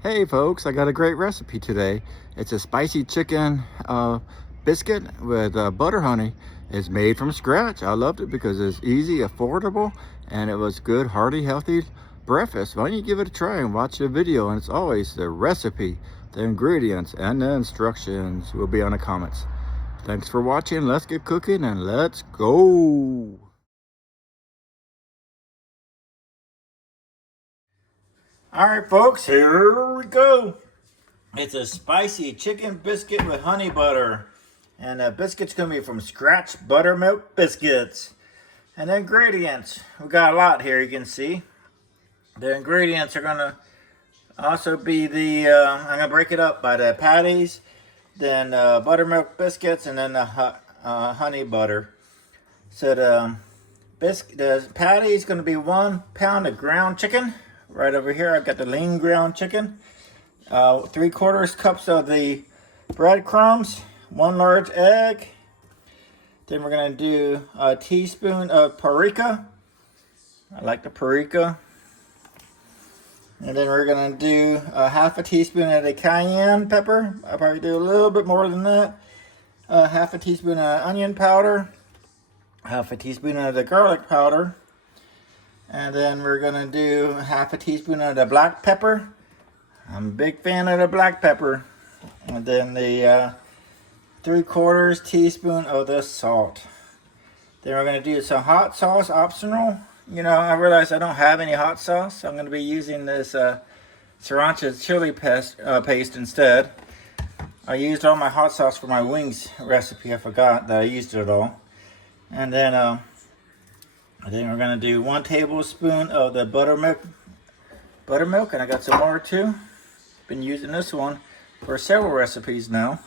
Hey folks, I got a great recipe today. It's a spicy chicken biscuit with butter honey. It's made from scratch. I loved it because it's easy, affordable, and it was good, hearty, healthy breakfast. Why don't you give it a try and watch the video? And it's always the recipe, the ingredients, and the instructions will be on the comments. Thanks for watching. Let's get cooking and let's go. All right, folks, here we go. It's a spicy chicken biscuit with honey butter. And the biscuit's going to be from scratch Buttermilk Biscuits. And the ingredients, we got a lot here, you can see. The ingredients are going to also be I'm going to break it up by the patties, then Buttermilk Biscuits, and then the honey butter. So the patty is going to be 1 pound of ground chicken. Right over here, I've got the lean ground chicken. 3/4 cups of the breadcrumbs, 1 large egg. Then we're going to do a teaspoon of paprika. I like the paprika. And then we're going to do half a teaspoon of the cayenne pepper. I'll probably do a little bit more than that. Half a teaspoon of onion powder. Half a teaspoon of the garlic powder. And then we're going to do half a teaspoon of the black pepper. I'm a big fan of the black pepper. And then the 3/4 teaspoon of the salt. Then we're going to do some hot sauce, optional. You know, I realize I don't have any hot sauce. I'm going to be using this sriracha chili paste instead. I used all my hot sauce for my wings recipe. I forgot that I used it all. And then we're going to do 1 tablespoon of the buttermilk, and I got some more too. Been using this one for several recipes now.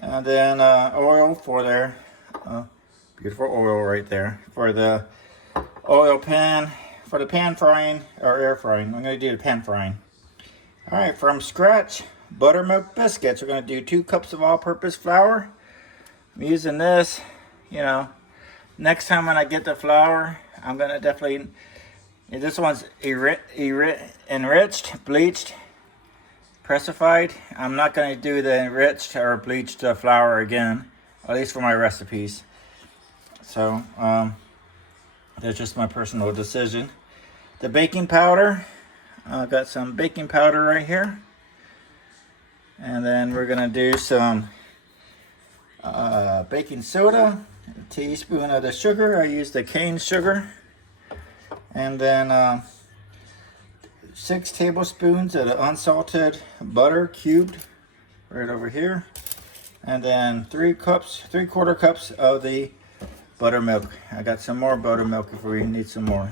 And then oil for their beautiful oil right there for the oil pan, for the pan frying or air frying. I'm going to do the pan frying. All right, from scratch Buttermilk Biscuits. We're going to do 2 cups of all-purpose flour. I'm using this, you know. Next time when I get the flour, I'm going to definitely, this one's enriched, bleached, pressified. I'm not going to do the enriched or bleached flour again, at least for my recipes. So, that's just my personal decision. The baking powder, I've got some baking powder right here. And then we're going to do some baking soda. A teaspoon of the sugar. I use the cane sugar. And then 6 tablespoons of the unsalted butter cubed right over here. And then 3/4 cups of the buttermilk. I got some more buttermilk if we need some more.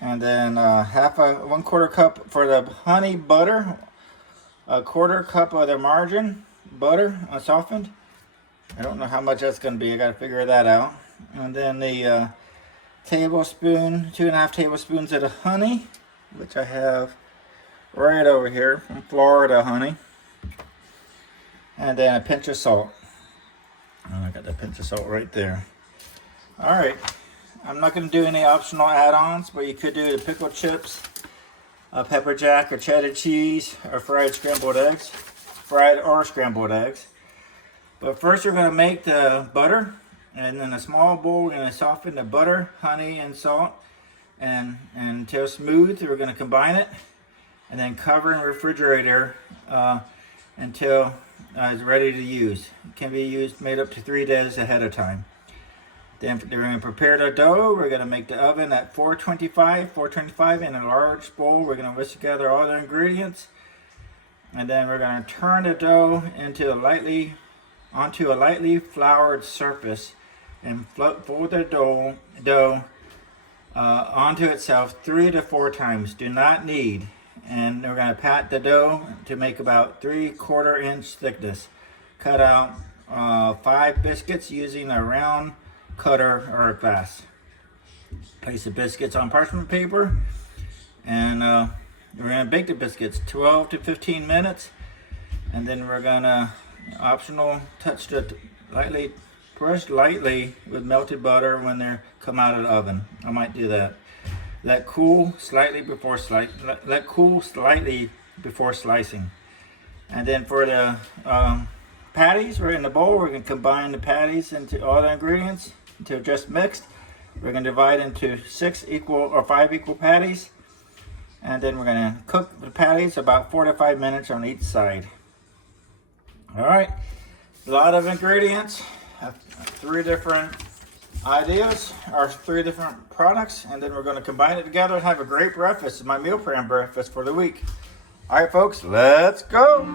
And then 1/4 cup for the honey butter. 1/4 cup of the margarine butter unsoftened. I don't know how much that's going to be. I got to figure that out. And then the 2.5 tablespoons of the honey, which I have right over here from Florida honey. And then a pinch of salt. Oh, I got that pinch of salt right there. All right. I'm not going to do any optional add-ons, but you could do the pickled chips, pepper jack or cheddar cheese, or fried scrambled eggs. Fried or scrambled eggs. But first we're going to make the butter, and in a small bowl we're going to soften the butter, honey, and salt and until smooth. We're going to combine it and then cover in the refrigerator until it's ready to use. It can be made up to 3 days ahead of time. Then we're going to prepare the dough. We're going to make the oven at 425 in a large bowl. We're going to whisk together all the ingredients, and then we're going to turn the dough onto a lightly floured surface and fold the dough onto itself 3 to 4 times. Do not knead. And we're going to pat the dough to make about 3/4 inch thickness. Cut out 5 biscuits using a round cutter or a glass. Place the biscuits on parchment paper, and we're going to bake the biscuits 12 to 15 minutes. And then we're going to optional touch it lightly, brush lightly with melted butter when they come out of the oven. I might do that. Let cool slightly before let cool slightly before slicing. And then for the patties, we're in the bowl. We're going to combine the patties into all the ingredients until just mixed. We're going to divide into 5 equal patties. And then we're going to cook the patties about 4 to 5 minutes on each side. All right, a lot of ingredients. Have 3 different ideas, or 3 different products, and then we're going to combine it together and have a great breakfast. It's my meal plan breakfast for the week. All right, folks, let's go.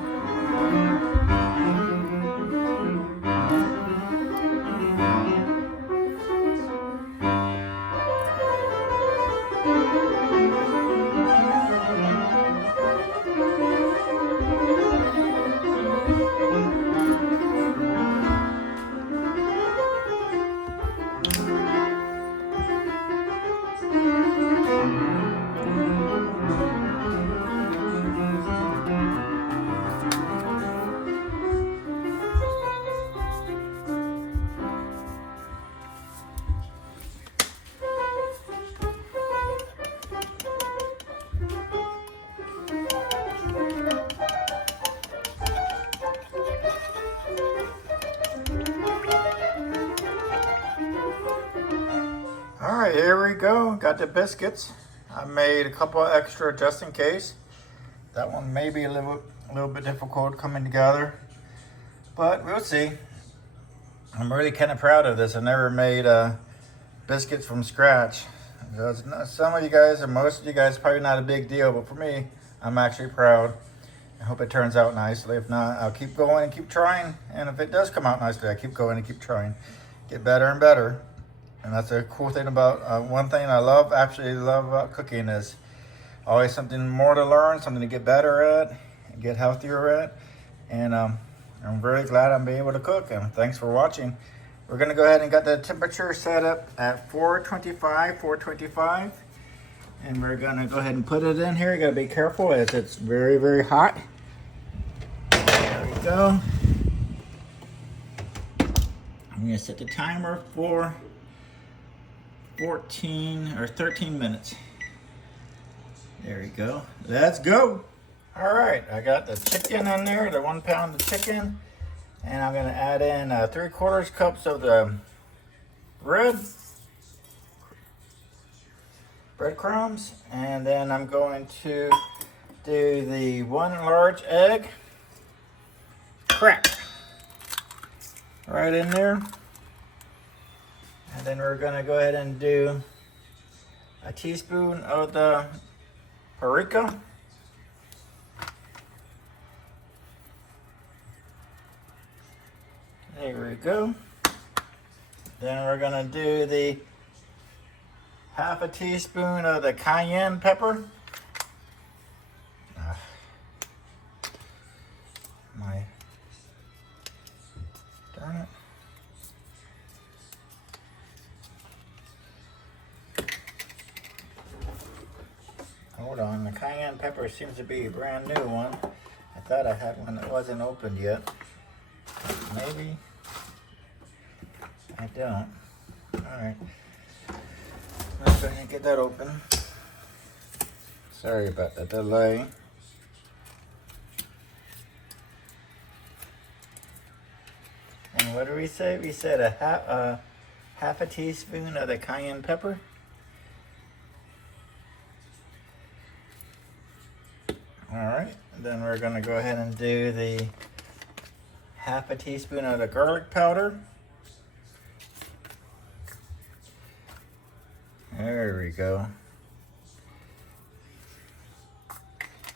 All right, here we go. Got the biscuits. I made a couple extra just in case. That one may be a little bit difficult coming together, but we'll see. I'm really kind of proud of this. I never made biscuits from scratch. Some of you guys, or most of you guys, probably not a big deal, but for me, I'm actually proud. I hope it turns out nicely. If not, I'll keep going and keep trying. And if it does come out nicely, I keep going and keep trying. Get better and better. And that's a cool thing about, one thing I absolutely love about cooking is always something more to learn, something to get better at, and get healthier at. And I'm very glad I'm being able to cook. And thanks for watching. We're gonna go ahead and get the temperature set up at 425. And we're gonna go ahead and put it in here. You gotta be careful as it's very, very hot. There we go. I'm gonna set the timer for 14 or 13 minutes. There we go. Let's go. All right, I got the chicken in there, the 1 pound of chicken, and I'm gonna add in 3/4 cups of the breadcrumbs, and then I'm going to do the 1 large egg, cracked right in there. And then we're gonna go ahead and do a teaspoon of the paprika. There we go. Then we're gonna do the 1/2 teaspoon of the cayenne pepper. Darn it. Hold on, the cayenne pepper seems to be a brand new one. I thought I had one that wasn't opened yet. Maybe I don't. Alright. Let's go ahead and get that open. Sorry about the delay. And what did we say? We said a half a teaspoon of the cayenne pepper. Alright, then we're going to go ahead and do the 1/2 teaspoon of the garlic powder. There we go.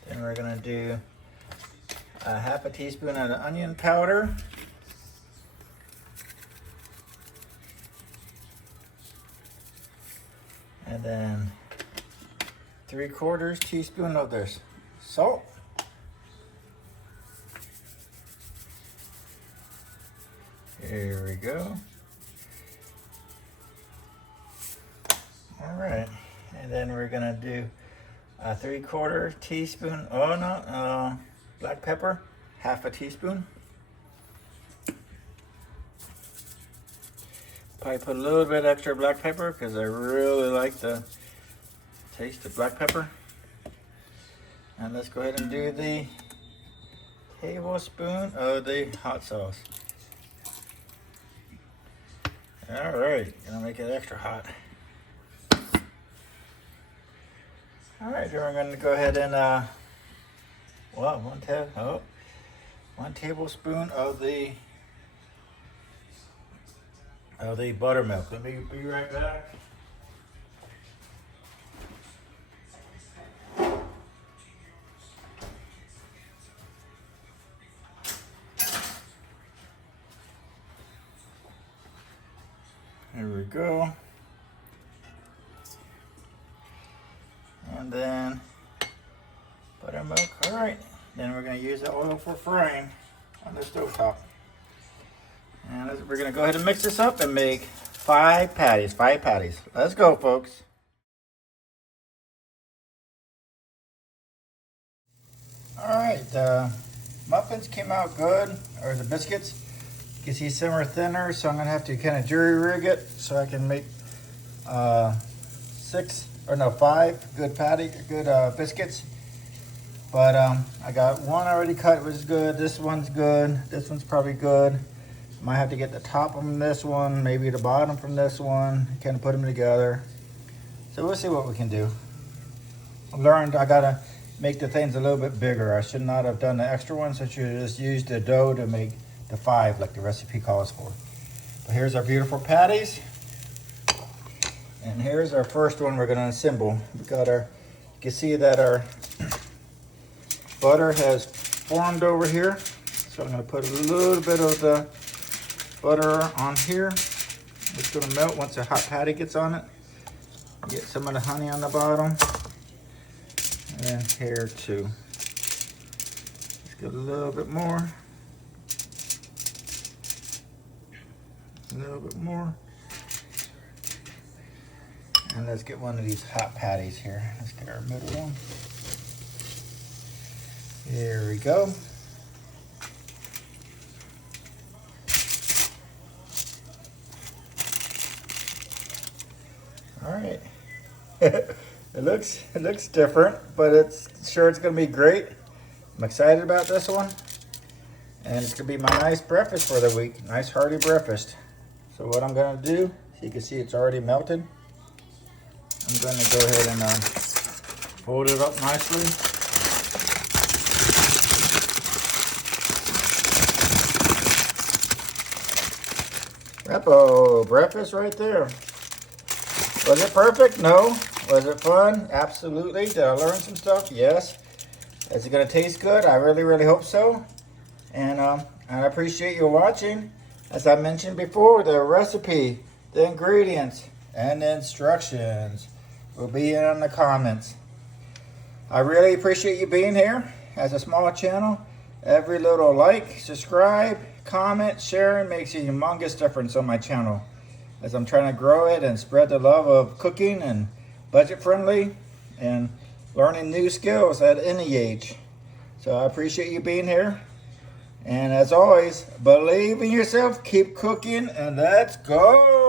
Then we're going to do a 1/2 teaspoon of the onion powder. And then 3/4 teaspoon of this salt. Here we go. All right, and then we're gonna do a 3/4 teaspoon. Oh no, black pepper, 1/2 teaspoon. Probably put a little bit extra black pepper because I really like the taste the black pepper. And let's go ahead and do the tablespoon of the hot sauce. All right, gonna make it extra hot. All right, then we're gonna go ahead and one tablespoon of the buttermilk. Let me be right back. There we go. And then buttermilk. All right. Then we're going to use the oil for frying on the stovetop. And we're going to go ahead and mix this up and make 5 patties. 5 patties. Let's go, folks. All right. The muffins came out good, or the biscuits. You can see some are thinner, so I'm going to have to kind of jury rig it so I can make 5 good biscuits. But I got one already cut, which is good. This one's good. This one's probably good. Might have to get the top from this one, maybe the bottom from this one. Kind of put them together. So we'll see what we can do. I learned I gotta make the things a little bit bigger. I should not have done the extra ones. I should have just used the dough to make the 5 like the recipe calls for. But here's our beautiful patties. And here's our first one we're gonna assemble. We got our, you can see that our butter has formed over here. So I'm gonna put a little bit of the butter on here. It's gonna melt once the hot patty gets on it. Get some of the honey on the bottom. And here too. Let's get a little bit more. A little bit more. And let's get one of these hot patties here. Let's get our middle one. Here we go. All right. it looks different, but it's gonna be great. I'm excited about this one. And it's gonna be my nice breakfast for the week. Nice hearty breakfast. So what I'm gonna do, so you can see it's already melted. I'm gonna go ahead and fold it up nicely. Repo, breakfast right there. Was it perfect? No. Was it fun? Absolutely. Did I learn some stuff? Yes. Is it gonna taste good? I really, really hope so. And I appreciate you watching. As I mentioned before, the recipe, the ingredients, and the instructions will be in the comments. I really appreciate you being here. As a small channel, every little like, subscribe, comment, sharing makes a humongous difference on my channel. As I'm trying to grow it and spread the love of cooking and budget friendly and learning new skills at any age. So I appreciate you being here. And as always, believe in yourself, keep cooking, and let's go!